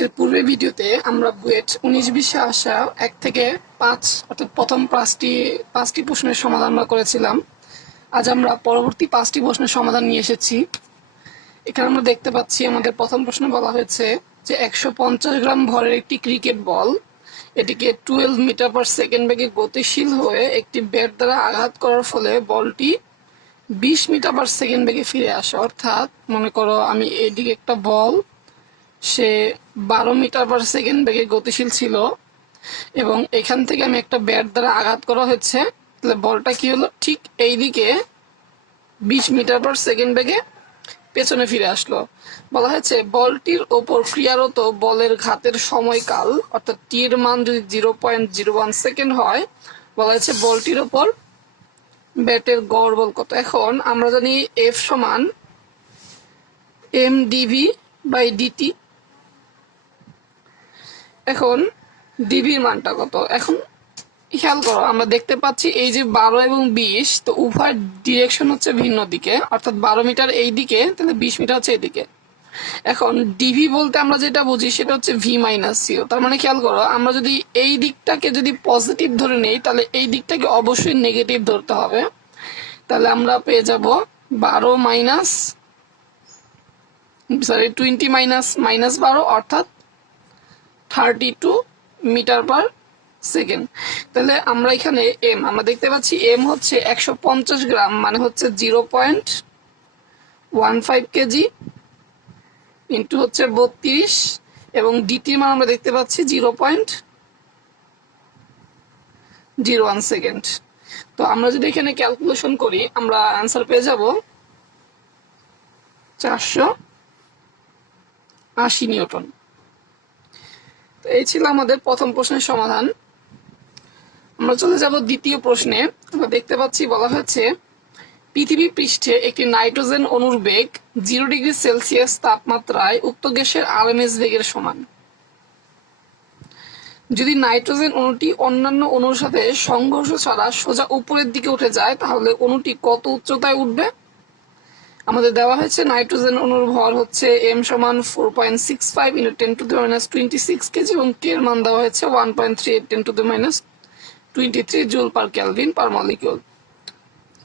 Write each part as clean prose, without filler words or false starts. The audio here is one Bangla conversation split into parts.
এর পূর্বের ভিডিওতে আমরা বুয়েট 19-20 আসা 1 থেকে 5 অর্থাৎ প্রথম পাঁচটি প্রশ্নের সমাধান আমরা করেছিলাম। আজ আমরা পরবর্তী 5টি প্রশ্নের সমাধান নিয়ে এসেছি। এখানে আমরা দেখতে পাচ্ছি আমাদের প্রথম প্রশ্নে বলা হয়েছে যে 150 গ্রাম ভরের একটি ক্রিকেট বল এটিকে 12 মিটার পার সেকেন্ড বেগে গতিশীল হয়ে একটি ব্যাট দ্বারা আঘাত করার ফলে বলটি 20 মিটার পার সেকেন্ড বেগে ফিরে আসে। অর্থাৎ মনে করো আমি এইদিকে একটা বল, সে 12 মিটার পার সেকেন্ড বেগে গতিশীল ছিল এবং এখান থেকে আমি একটা ব্যাট দ্বারা আঘাত করা হয়েছে, তাহলে বলটা কি হলো, ঠিক এইদিকে 20 মিটার পার সেকেন্ড বেগে পেছনে ফিরে আসলো। বলা হয়েছে বলটির ওপর ক্রিয়ারত বলের ঘাতের সময়কাল অর্থাৎ টি এর মান যদি 0.01 সেকেন্ড হয়, বলা হয়েছে বলটির ওপর ব্যাটের গড় বল কত। এখন আমরা জানি এফ সমান এম ডিভি বাই ডিটি। এখন ডিভির মানটা কত, এখন খেয়াল করো আমরা দেখতে পাচ্ছি এই যে 12 এবং 20, তো উভয় ডিরেকশন হচ্ছে ভিন্ন দিকে, অর্থাৎ 12 মিটার এই দিকে, তাহলে 20 মিটার হচ্ছে এইদিকে। এখন ডিভি বলতে আমরা যেটা বুঝি সেটা হচ্ছে ভি মাইনাস সিও। তার মানে খেয়াল করো আমরা যদি এই দিকটাকে যদি পজিটিভ ধরে নেই তাহলে এই দিকটাকে অবশ্যই নেগেটিভ ধরতে হবে। তাহলে আমরা পেয়ে যাব 12 মাইনাস 20 মাইনাস -12 অর্থাৎ 32 মিটার পার সেকেন্ড। তাহলে আমরা এখানে এম আমরা দেখতে পাচ্ছি এম হচ্ছে 150 গ্রাম, মানে হচ্ছে 0.15 কেজি ইন্টু হচ্ছে 32 এবং ডিটি মান আমরা দেখতে পাচ্ছি 0.01 সেকেন্ড। তো আমরা যদি এখানে ক্যালকুলেশন করি আমরা অ্যান্সার পেয়ে যাব 480 নিউটন। তো এই ছিল আমাদের প্রথম প্রশ্নের সমাধান। আমরা চলে যাব দ্বিতীয় প্রশ্নে। আমরা দেখতে পাচ্ছি বলা হয়েছে পৃথিবী পৃষ্ঠে একটি নাইট্রোজেন অণুর বেগ 0 ডিগ্রি সেলসিয়াস তাপমাত্রায় উক্ত গ্যাসের আরএমএস বেগের সমান। যদি নাইট্রোজেন অণুটি অন্যান্য অণুর সাথে সংঘর্ষ ছাড়া সোজা উপরের দিকে উঠে যায় তাহলে অণুটি কত উচ্চতায় উঠবে। আমাদের দেওয়া হয়েছে নাইট্রোজেন অণুর ভর হচ্ছে m সমান 4.65 × 10⁻26 কেজি এবং k এর মান দেওয়া হয়েছে 1.38 × 10⁻23 joule per kelvin per molecule,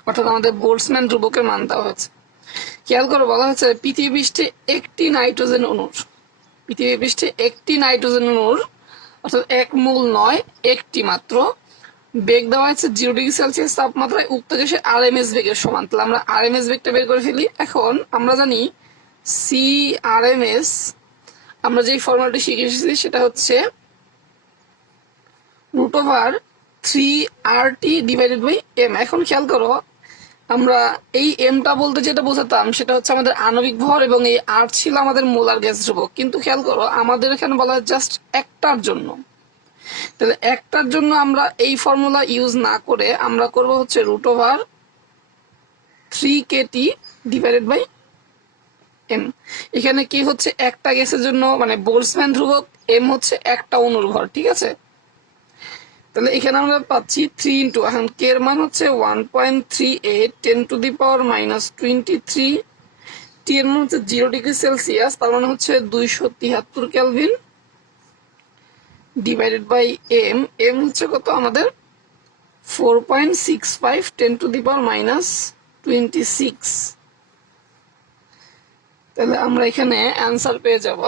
অর্থাৎ আমাদের বোল্টজম্যান ধ্রুবকের মান দেওয়া হয়েছে। খেয়াল করে বলা হয়েছে পৃথিবী পৃষ্ঠে একটি নাইট্রোজেন অণুর অর্থাৎ এক মূল নয়, একটি মাত্র বেগ দেওয়া হয়েছে 0 ডিগ্রি সেলসিয়াস তাপমাত্রায় উক্ত গ্যাসের আরএমএস বেগের সমান। তাহলে আমরা আরএমএস বেগটা বের করে ফেলি। এখন আমরা জানি সি আরএমএস, আমরা যে ফর্মুলাটি শিখে এসেছি সেটা হচ্ছে √3RT ডিভাইডেড বাই এম। এখন খেয়াল করো আমরা এই এমটা বলতে যেটা বোঝাতাম সেটা হচ্ছে আমাদের আণবিক ভর এবং এই আর ছিল আমাদের মোলার গ্যাস ধ্রুবক, কিন্তু খেয়াল করো আমাদের এখানে বলা হয় জাস্ট একটার জন্য। তাহলে একটার জন্য আমরা এই ফর্মুলা ইউজ না করে আমরা করব হচ্ছে √3KT ডিভাইডেড বাই এম। এখানে কি হচ্ছে একটা গ্যাসের জন্য মানে বোল্টজম্যান ধ্রুবক, এম হচ্ছে একটা অণুর ভর, ঠিক আছে। তাহলে এখানে আমরা পাচ্ছি 3 ইন্টু, এখন কে এর মান হচ্ছে 1.38 10⁻23, টি এর মান হচ্ছে 0 ডিগ্রি সেলসিয়াস, তার মানে হচ্ছে 273 kelvin divided by M. M হচ্ছে কত আমাদের 4.65 10⁻26। তাহলে আমরা এখানে অ্যান্সার পেয়ে যাব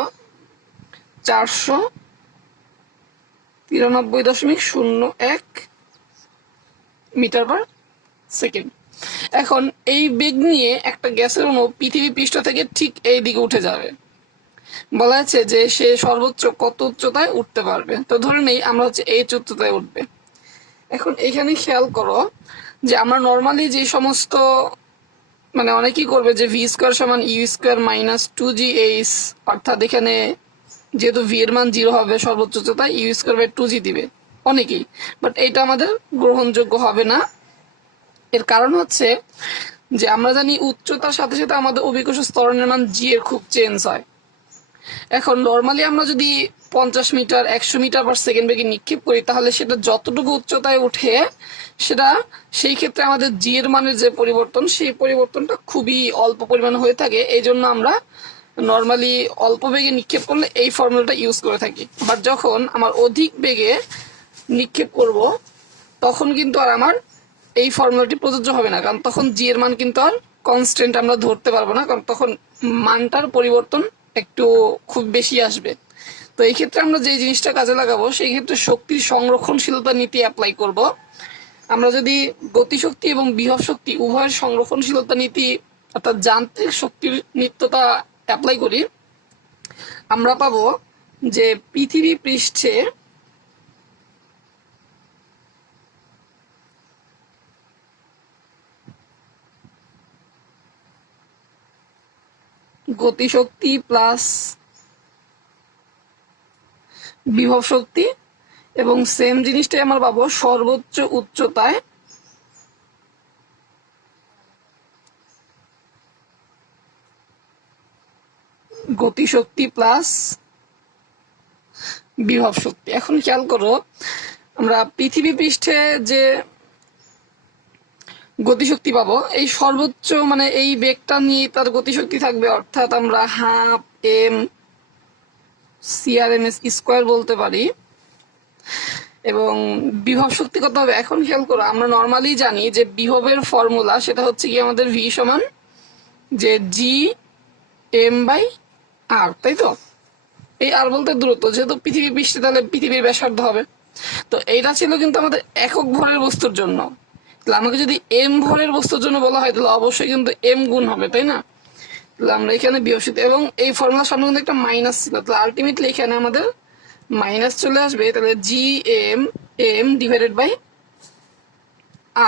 493.01 মিটার পার সেকেন্ড। এখন এই বেগ নিয়ে একটা গ্যাসের অণু পৃথিবী পৃষ্ঠ থেকে ঠিক এই দিকে উঠে যাবে। বলা আছে যে সে সর্বোচ্চ কত উচ্চতায় উঠতে পারবে, তো ধরে নেই আমরা হচ্ছে এই উচ্চতায় উঠবে। এখন এখানে খেয়াল করো যে আমরা নর্মালি যে সমস্ত মানে অনেকেই করবে যে ভি স্কোয়ার সমান ইউ স্কোয়ার মাইনাস 2gh, অর্থাৎ এখানে যেহেতু ভি এর মান 0 হবে সর্বোচ্চ উচ্চতায় ইউ স্কোয়ার বাই 2g দিবে অনেকেই, বাট এটা আমাদের গ্রহণযোগ্য হবে না। এর কারণ হচ্ছে যে আমরা জানি উচ্চতার সাথে সাথে আমাদের অভিকর্ষ ত্বরণের মান জি এর খুব চেঞ্জ হয়। এখন নর্মালি আমরা যদি 50 মিটার 100 মিটার পার সেকেন্ড বেগে নিক্ষেপ করি তাহলে সেটা যতটুকু উচ্চতায় উঠে সেটা সেই ক্ষেত্রে আমাদের জি এর মানের যে পরিবর্তন সেই পরিবর্তনটা খুবই অল্প পরিমাণে হয়ে থাকে। এই জন্য আমরা নর্মালি অল্প বেগে নিক্ষেপ করলে এই ফর্মুলাটা ইউজ করে থাকি, বাট যখন আমার অধিক বেগে নিক্ষেপ করব তখন কিন্তু আর আমার এই ফর্মুলাটি প্রযোজ্য হবে না, কারণ তখন জি এর মান কিন্তু আর কনস্ট্যান্ট আমরা ধরতে পারবো না, কারণ তখন মানটার পরিবর্তন একটু খুব বেশি আসবে। তো এই ক্ষেত্রে আমরা যে জিনিসটা কাজে লাগাবো সেই ক্ষেত্রে শক্তির সংরক্ষণশীলতা নীতি অ্যাপ্লাই করব। আমরা যদি গতিশক্তি এবং বিভব শক্তি উভয়ের সংরক্ষণশীলতা নীতি অর্থাৎ যান্ত্রিক শক্তির নিত্যতা অ্যাপ্লাই করি, আমরা পাবো যে পৃথিবী পৃষ্ঠে গতিশক্তি প্লাস বিভব শক্তি এবং সেম জিনিসটাই আমরা পাবো সর্বোচ্চ উচ্চতায় গতিশক্তি প্লাস বিভব শক্তি। এখন খেয়াল করো, আমরা পৃথিবী পৃষ্ঠে যে গতিশক্তি পাবো এই সর্বোচ্চ মানে এই বেগটা নিয়ে তার গতিশক্তি থাকবে, অর্থাৎ আমরা হাফ এম সিআরএমএস স্কোয়ার বলতে পারি। এবং বিভব শক্তি কত হবে এখন খেয়াল করো, আমরা নর্মালি জানি যে বিভবের ফর্মুলা সেটা হচ্ছে কি আমাদের ভি সমান যে জি এম বাই আর, তাই তো? এই আর বলতে দূরত্ব, যেহেতু পৃথিবী পৃষ্ঠে তাহলে পৃথিবীর ব্যাসার্ধ হবে। তো এইটা ছিল কিন্তু আমাদের একক ভরের বস্তুর জন্য। তাহলে আমাকে যদি এম ভরের বস্তুর জন্য বলা হয় তাহলে অবশ্যই কিন্তু এম গুণ হবে, তাই না? তাহলে আমরা এখানে বিভব শক্তি এবং এই ফর্মুলার সামনে কিন্তু একটা মাইনাস ছিল, তাহলে আলটিমেটলি এখানে আমাদের মাইনাস চলে আসবে। তাহলে G M M divided by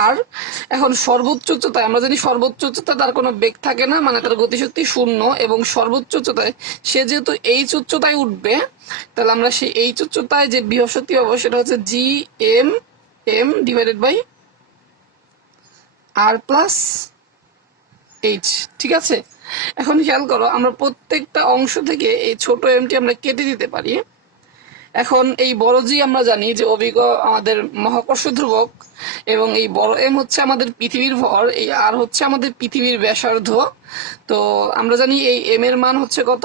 R. এখন সর্বোচ্চ উচ্চতায় আমরা জানি সর্বোচ্চ উচ্চতায় তার কোনো বেগ থাকে না, মানে তার গতিশক্তি শূন্য, এবং সর্বোচ্চ উচ্চতায় সে যেহেতু এইচ উচ্চতায় উঠবে তাহলে আমরা সেই এইচ উচ্চতায় যে বিভব শক্তি পাবো সেটা হচ্ছে G M M divided by R plus H. ঠিক আছে, এখন খেয়াল করো আমরা প্রত্যেকটা অংশ থেকে এই ছোট এমটি আমরা কেটে দিতে পারি। এখন এই বড় জি আমরা জানি যে অভিজ্ঞ আমাদের মহাকর্ষ ধ্রুবক, এবং এই বড় এম হচ্ছে আমাদের পৃথিবীর ভর, এই আর হচ্ছে আমাদের পৃথিবীর ব্যাসার্ধ। তো আমরা জানি এই এম এর মান হচ্ছে কত,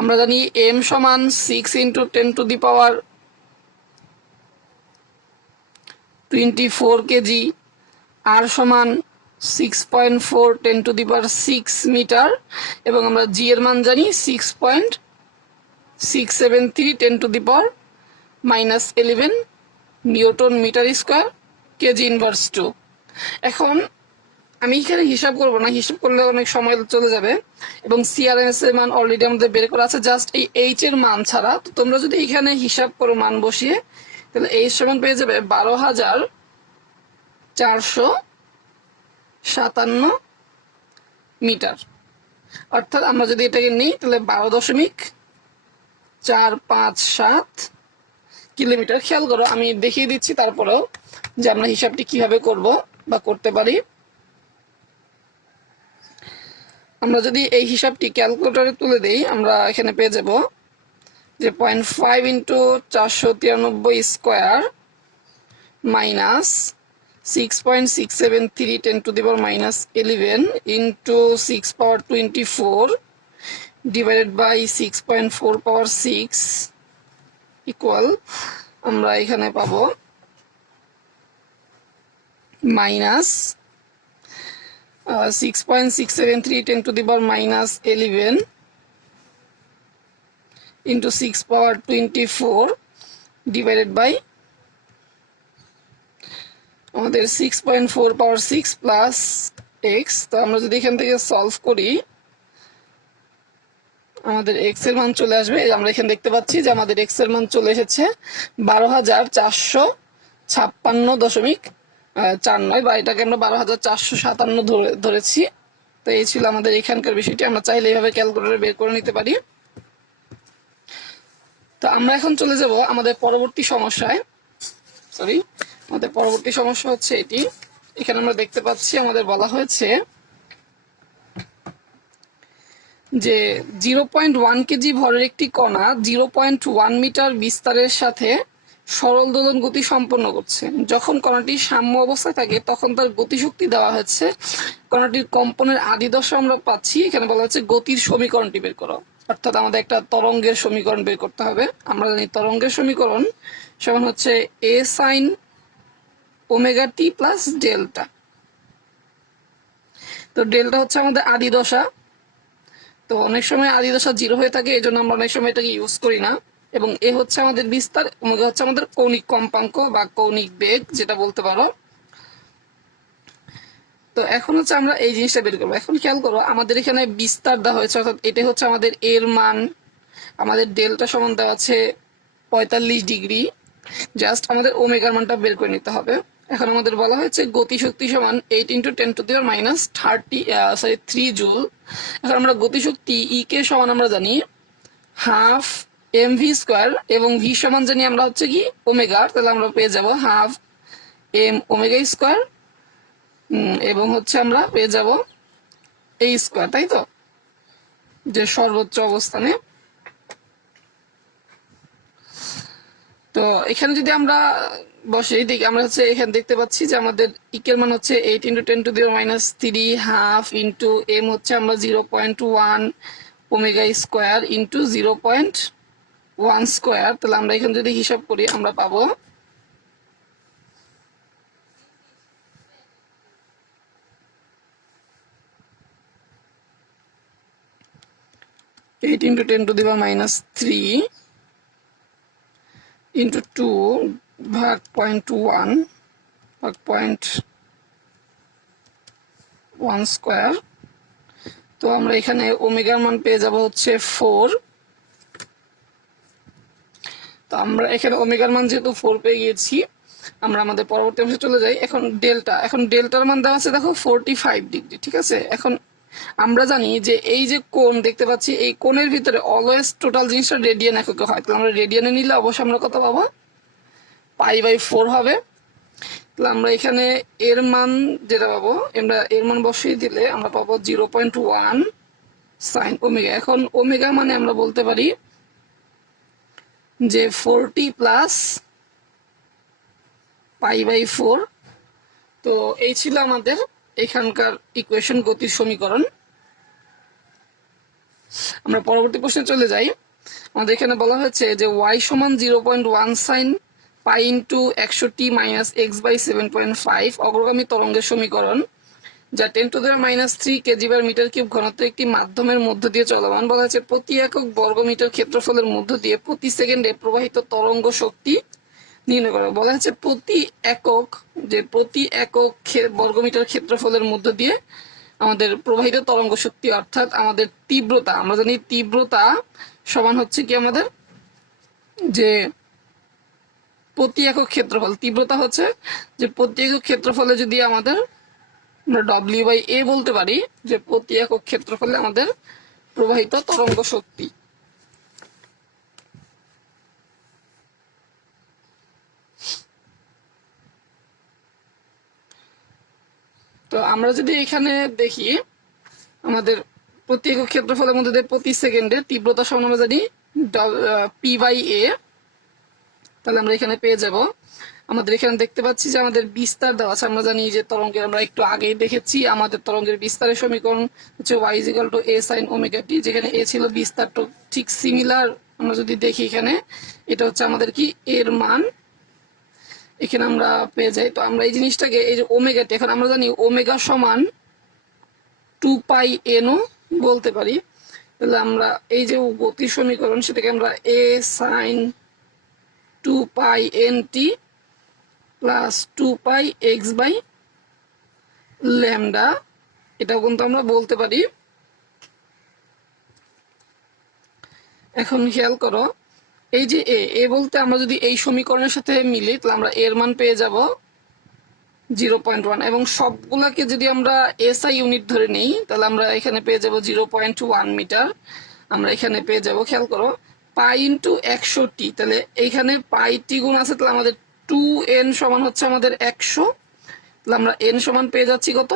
আমরা জানি এম সমান 6 × 10⁻24 কেজি, আর সমান 6.4 10⁶ মিটার, এবং আমরা জি এর মান জানি 6.673 10⁻11 newton metre square KG inverse 2। এখন আমি এখানে হিসাব করব না, হিসাব করলে অনেক সময় চলে যাবে, এবং সিআরএস এর মান অলরেডি আমাদের বের করা আছে, জাস্ট এই এইচ এর মান ছাড়া। তো তোমরা যদি এখানে হিসাব করো মান বসিয়ে, তাহলে এইচ সমান পেয়ে যাবে 12,457 মিটার। অর্থাৎ আমরা যদি এটাকে নিই তাহলে 12.457 কিলোমিটার। খেয়াল করো আমি দেখিয়ে দিচ্ছি তারপরেও যে আমরা হিসাবটি কিভাবে করব বা করতে পারি। আমরা যদি এই হিসাবটি ক্যালকুলেটরে তুলে দেই আমরা এখানে পেয়ে যাব যে 0.5 × 493 square minus 6.673 10⁻11 into 6^24 divided by 6.4 power 6 equal আমরা এখানে পাবো মাইনাস 6.673 10⁻11 ইন্টু 6^24 ডিভাইডেড বাই আমাদের 6.4 পাওয়ার 6 প্লাস এক্স। তো আমরা যদি এখান থেকে সলভ করি আমাদের এক্স এর মান চলে আসবে, আমরা এখানে দেখতে পাচ্ছি যে আমাদের এক্স এর মান চলে এসেছে 12,456.49, বা এটাকে আমরা 12,457 ধরেছি। তো এই ছিল আমাদের এখানকার বিষয়টি, আমরা চাইলে এইভাবে ক্যালকুলেটরে বের করে নিতে পারি। তো আমরা এখন চলে যাব আমাদের পরবর্তী সমস্যায়। আমাদের পরবর্তী সমস্যা হচ্ছে এটি। এখানে আমরা দেখতে পাচ্ছি আমাদের বলা হয়েছে যে 0.1 কেজি ভরের একটি কণা 0.1 মিটার বিস্তারের সাথে সরল দোলন গতি সম্পন্ন করছে। যখন কণাটি সাম্য অবস্থায় থাকে তখন তার গতিশক্তি দেওয়া হচ্ছে। কণাটির কম্পনের আদি দশা আমরা পাচ্ছি, এখানে বলা হচ্ছে গতির সমীকরণটি বের করো। অর্থাৎ আমাদের একটা তরঙ্গের সমীকরণ বের করতে হবে। আমরা জানি তরঙ্গের সমীকরণ সমান হচ্ছে এ sine omega t plus delta. তো ডেল্টা হচ্ছে আমাদের আদি দশা। তো অনেক সময় আদি দশা 0 হয়ে থাকে, এই জন্য আমরা অনেক সময় এটাকে ইউজ করি না। এবং এ হচ্ছে আমাদের বিস্তার, ওমেগা হচ্ছে আমাদের কৌণিক কম্পাঙ্ক বা কৌণিক বেগ যেটা বলতে পারো। তো এখন হচ্ছে আমরা এই জিনিসটা বের করবো। এখন খেয়াল করো, আমাদের এখানে বিস্তার দেওয়া হয়েছে, অর্থাৎ এটা হচ্ছে আমাদের এর মান। আমাদের ডেল্টা সমান দেওয়া আছে 45 ডিগ্রি। জাস্ট আমাদের ওমেগার মানটা বের করে নিতে হবে। এখন আমাদের বলা হয়েছে গতিশক্তি সমান 8 × 10⁻³ জুল। এখন আমরা গতিশক্তি ই কে সমান আমরা জানি হাফ mv স্কোয়ার, এবং ভি সমান জানি আমরা হচ্ছে কি ওমেগা। তাহলে আমরা পেয়ে যাব হাফ এম ওমেগা স্কোয়ার, এবং হচ্ছে আমরা পেয়ে যাব এই স্কোয়ার, তাই তো, যে সর্বোচ্চ অবস্থানে। তো এখানে যদি আমরা বসে দেখি, আমরা হচ্ছে এখানে দেখতে পাচ্ছি যে আমাদের ইকের মান হচ্ছে 8 × 10⁻³ হাফ ইন্টু এম হচ্ছে আমরা 0.1 ওমেগা স্কোয়ার ইন্টু 0.1 স্কোয়ার। তাহলে আমরা এখানে যদি হিসাব করি আমরা পাবো 8 × 10⁻³ ইন্টু 2 ভাগ 0.1 ভাগ 0.1 স্কোয়ার। তো আমরা এখানে ওমেগার মান পেয়ে যাব হচ্ছে 4। তো আমরা এখানে ওমেগার মান যেহেতু 4 পেয়ে গিয়েছি, আমরা আমাদের পরবর্তী অংশে চলে যাই। এখন ডেল্টার মান দেওয়া আছে দেখো 45 ডিগ্রি, ঠিক আছে। এখন আমরা জানি যে এই যে কোণ দেখতে পাচ্ছি, এই কোণের ভিতরে অলওয়েজ টোটাল জিনিসটা রেডিয়ান এককে হয়। তাহলে আমরা রেডিয়ানে নিলে অবশ্যই আমরা কত পাবো, π/4 হবে। তাহলে আমরা এখানে এর মান যেটা পাবো, আমরা এর মান বসিয়ে দিলে আমরা পাবো 0.1 সাইন ওমেগা। এখন ওমেগা মানে আমরা বলতে পারি যে 40 প্লাস π/4। তো এই ছিল আমাদের এখানকার ইকুয়েশন, গতির সমীকরণ। আমরা পরবর্তী প্রশ্নে চলে যাই। আমাদের এখানে বলা হয়েছে যে y সমান 0.1 sine pi into 100t minus x/7.5 অগ্রগামী তরঙ্গের সমীকরণ, যা 10⁻³ কেজি/মিটার কিউব ঘনত্ব একটি মাধ্যমের মধ্য দিয়ে চলমান। বলা হয়েছে প্রতি একক বর্গমিটার ক্ষেত্রফলের মধ্য দিয়ে প্রতি সেকেন্ডে প্রবাহিত তরঙ্গ শক্তি নির্ণয় করা। বলা হচ্ছে প্রতি একক বর্গমিটার ক্ষেত্রফলের মধ্য দিয়ে আমাদের প্রবাহিত তরঙ্গ শক্তি, অর্থাৎ আমাদের তীব্রতা। আমরা জানি তীব্রতা সমান হচ্ছে কি আমাদের যে প্রতি একক ক্ষেত্রফল। তীব্রতা হচ্ছে যে প্রতি একক ক্ষেত্রফলে যদি আমাদের আমরা W/A বলতে পারি, যে প্রতি একক ক্ষেত্রফলে আমাদের প্রবাহিত তরঙ্গ শক্তি। তো আমরা যদি এখানে দেখি আমাদের প্রতি একক ক্ষেত্রফলের মধ্যে প্রতি সেকেন্ডে তীব্রতা সমান আমরা জানি P/A। তাহলে আমরা এখানে পেয়ে যাব, আমাদের এখানে দেখতে পাচ্ছি যে আমাদের বিস্তার দেওয়া আছে। আমরা জানি যে তরঙ্গের, আমরা একটু আগেই দেখেছি আমাদের তরঙ্গের বিস্তারের সমীকরণ হচ্ছে y = a sin omega t, যেখানে a ছিল বিস্তার। তো ঠিক সিমিলার আমরা যদি দেখি এখানে, এটা হচ্ছে আমাদের কি এর মান এখানে আমরা পেয়ে যাই। তো আমরা এই জিনিসটাকে, এই যে ওমেগা টি, এখন আমরা জানি ওমেগা সমান 2πn বলতে পারি। তাহলে আমরা এই যে গতির সমীকরণ, সেটাকে আমরা a sin 2πnt plus 2πx/λ, এটাও কিন্তু আমরা বলতে পারি। এখন খেয়াল করো, এই যে এ বলতে আমরা যদি এই সমীকরণের সাথে মিলি, তাহলে আমরা এর মান পেয়ে যাব 0.1, এবং সবগুলাকে যদি আমরা SI ইউনিট ধরে নিই, তাহলে আমরা এখানে পেয়ে যাব 0.1 মিটার। আমরা এখানে পেয়ে যাব, খেয়াল করো, পাই ইন্টু 100t। তাহলে এইখানে পাইটি গুণ আছে, তাহলে আমাদের 2n সমান হচ্ছে আমাদের 100। তাহলে আমরা n সমান পেয়ে যাচ্ছি কত,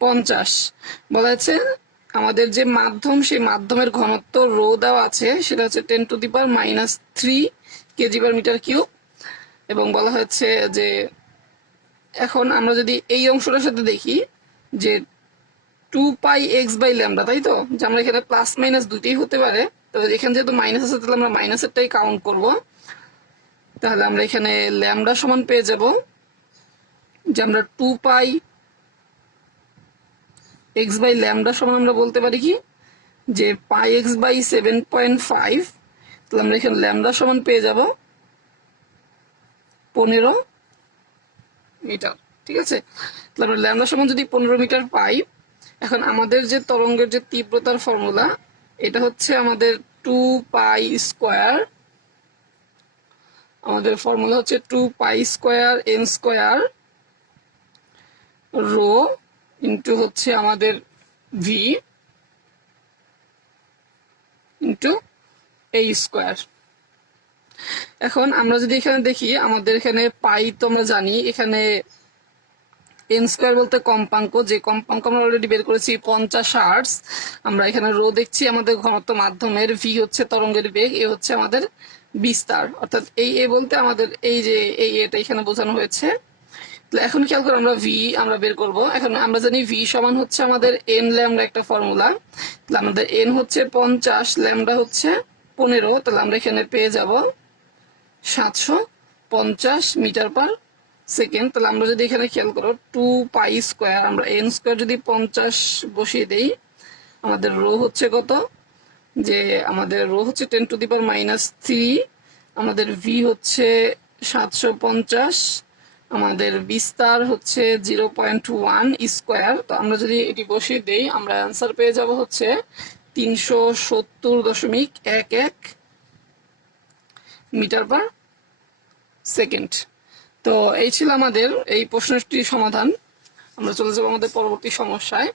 50। বলা হচ্ছে আমাদের যে মাধ্যম, সেই মাধ্যমের ঘনত্ব রো দেওয়া আছে, সেটা হচ্ছে 10⁻³ কেজি/মিটার কিউব। এবং বলা হয়েছে যে এখন আমরা যদি এই অংশটার সাথে দেখি যে 2π/x/λ, তাই তো, যে আমরা এখানে প্লাস মাইনাস দুইটাই হতে পারে। তো এখানে যেহেতু মাইনাস আছে তাহলে আমরা মাইনাসেরটাই কাউন্ট করব। তাহলে আমরা এখানে ল্যামডা সমান পেয়ে যাব যে আমরা 2π/x/λ সমান আমরা বলতে পারি কি যে πx/7.5। তাহলে আমরা এখানে ল্যামডা সমান পেয়ে যাব 15 মিটার। ঠিক আছে, তাহলে আমরা ল্যামডা সমান যদি 15 মিটার পাই, এখন আমাদের যে তরঙ্গের যে তীব্রতার ফর্মুলা, এটা হচ্ছে আমাদের 2π², আমাদের ফর্মুলা হচ্ছে 2π²m² রো ইন্টু হচ্ছে আমাদের ভি ইন্টু a²। এখন আমরা যদি এখানে দেখি, আমাদের এখানে পাই তো আমরা জানি, এখানে m² বলতে কম্পাঙ্ক, যে কম্পাঙ্ক আমরা অলরেডি বের করেছি 50 হার্টজ। আমরা এখানে রো দেখছি আমাদের ঘনত্ব মাধ্যমের, ভি হচ্ছে তরঙ্গের বেগ, এ হচ্ছে আমাদের বিস্তার, অর্থাৎ এই এ বলতে আমাদের এই যে এই এটা এখানে বোঝানো হয়েছে। এখন খেয়াল করে আমরা ভি আমরা বের করব। এখন আমরা জানি ভি সমান হচ্ছে আমাদের এন ল্যামডা, একটা ফর্মুলা। তাহলে আমাদের এন হচ্ছে 50, ল্যামডা হচ্ছে 15। তাহলে আমরা এখানে পেয়ে যাব 750 মিটার/সেকেন্ড। তাহলে আমরা যদি এখানে খেয়াল করো 2π², আমরা n² যদি 50 বসিয়ে দেই, আমাদের রো হচ্ছে কত, যে আমাদের রো হচ্ছে 10⁻³ আমাদের ভি হচ্ছে 750, আমাদের বিস্তার হচ্ছে 0.1²। তো আমরা যদি এটি বসিয়ে দেই, আমরা অ্যান্সার পেয়ে যাব হচ্ছে 370.11 মিটার/সেকেন্ড। তো এই ছিল আমাদের এই প্রশ্নটির সমাধান। আমরা চলে যাব আমাদের পরবর্তী সমস্যায়।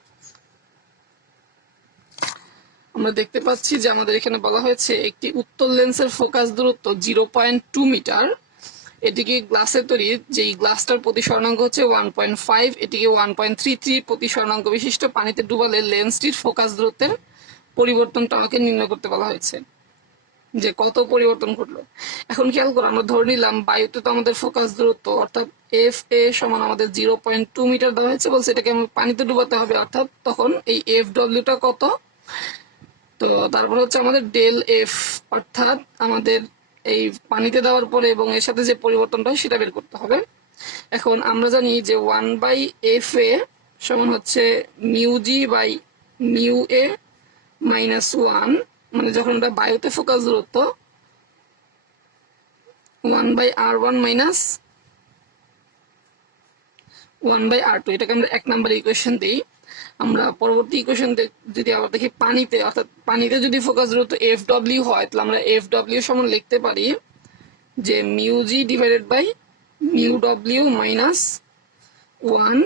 আমরা দেখতে পাচ্ছি যে আমাদের এখানে বলা হয়েছে একটি উত্তল লেন্সের ফোকাস দূরত্ব 0.2 মিটার। এটিকে গ্লাসের তৈরি, যেই গ্লাসটার প্রতি স্বর্ণাঙ্ক হচ্ছে 1.5, এটিকে 1.33 প্রতি স্বর্ণাঙ্ক বিশিষ্ট পানিতে ডুবালে লেন্সটির ফোকাস দূরত্বের পরিবর্তনটা আমাকে নির্ণয় করতে বলা হয়েছে, যে কত পরিবর্তন ঘটলো। এখন খেয়াল করো, আমরা ধরে নিলাম বায়ুতে তো আমাদের ফোকাস দূরত্ব অর্থাৎ FA সমান আমাদের 0.2 মিটার দেওয়া হয়েছে, বলছে এটাকে আমরা পানিতে ডুবাতে হবে, অর্থাৎ তখন এই FW-টা কত। তো তারপর হচ্ছে আমাদের ডেল এফ, অর্থাৎ আমাদের এই পানিতে দেওয়ার পরে এবং এর সাথে যে পরিবর্তনটা হয় সেটা বের করতে হবে। এখন আমরা জানি যে 1/FA সমান হচ্ছে μg/μA -1, মানে যখন এটা বায়ুতে ফোকাস দূরত্ব 1/r1 - 1/r2, এটাকে আমরা 1 নম্বর ইকুয়েশন দিই। আমরা পরবর্তী ইকুয়েশন যদি আবার দেখি পানিতে, অর্থাৎ পানিতে যদি ফোকাস দূরত্ব FW হয়, তাহলে আমরা FW সমান লিখতে পারি যে μg/μW -1,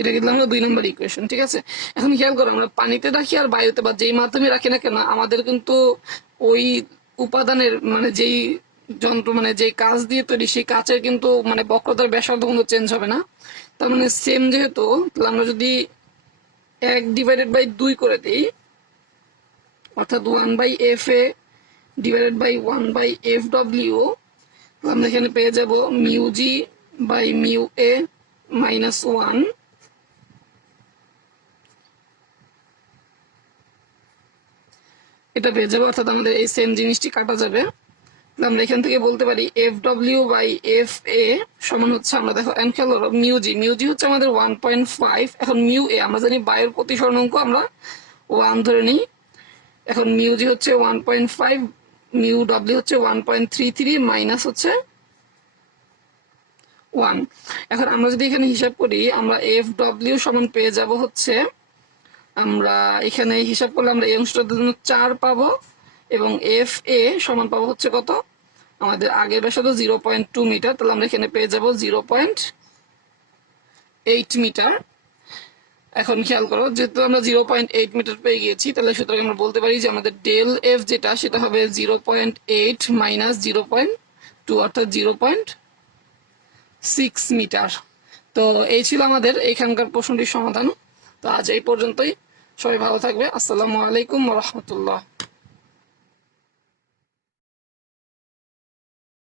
এটা কিন্তু আমরা 2 নম্বর ইকুয়েশন। ঠিক আছে, এখন খেয়াল করো, আমরা পানিতে রাখি আর বায়ুতে বা যেই মাধ্যমে রাখি না কেন, আমাদের কিন্তু ওই উপাদানের মানে যেই যন্ত্র মানে যেই কাঁচ দিয়ে তৈরি, সেই কাঁচের কিন্তু মানে বক্রতার ব্যাসার্ধ কিন্তু চেঞ্জ হবে না। তার মানে সেম যেহেতু, তাহলে আমরা যদি 1/2 করে দিই, অর্থাৎ 1/FA / 1/FW, আমরা এখানে পেয়ে যাব μg/μA -1। এটা পেয়ে যাবে, অর্থাৎ আমাদের এই সেম জিনিসটি কাটা যাবে। আমরা এখান থেকে বলতে পারি FW/FA সমান হচ্ছে, আমরা দেখো খেয়াল করো, μg হচ্ছে আমাদের 1.5। এখন μA আমরা জানি বায়ুর প্রতি স্বর্ণাঙ্ক আমরা 1 ধরে নিই। এখন μg হচ্ছে 1.5, μW হচ্ছে 1.33 মাইনাস হচ্ছে 1। এখন আমরা যদি এখানে হিসাব করি, আমরা FW সমান পেয়ে যাব হচ্ছে, আমরা এখানে হিসাব করলে আমরা এই অংশটার জন্য 4 পাবো, এবং FA সমান পাবো হচ্ছে কত, আমাদের আগের ব্যাসার্ধ 0.2 মিটার। তাহলে আমরা এখানে পেয়ে যাব 0.8 মিটার। এখন খেয়াল করো, যেহেতু আমরা 0.8 মিটার পেয়ে গিয়েছি, তাহলে সুতরাং আমরা বলতে পারি যে আমাদের ডেল এফ যেটা, সেটা হবে 0.8 মাইনাস 0.2, অর্থাৎ 0.6 মিটার। তো এই ছিল আমাদের এখানকার প্রশ্নটির সমাধান। তো আজ এই পর্যন্তই, সবাই ভালো থাকবে। আসসালামু আলাইকুম ওয়া রাহমাতুল্লাহ।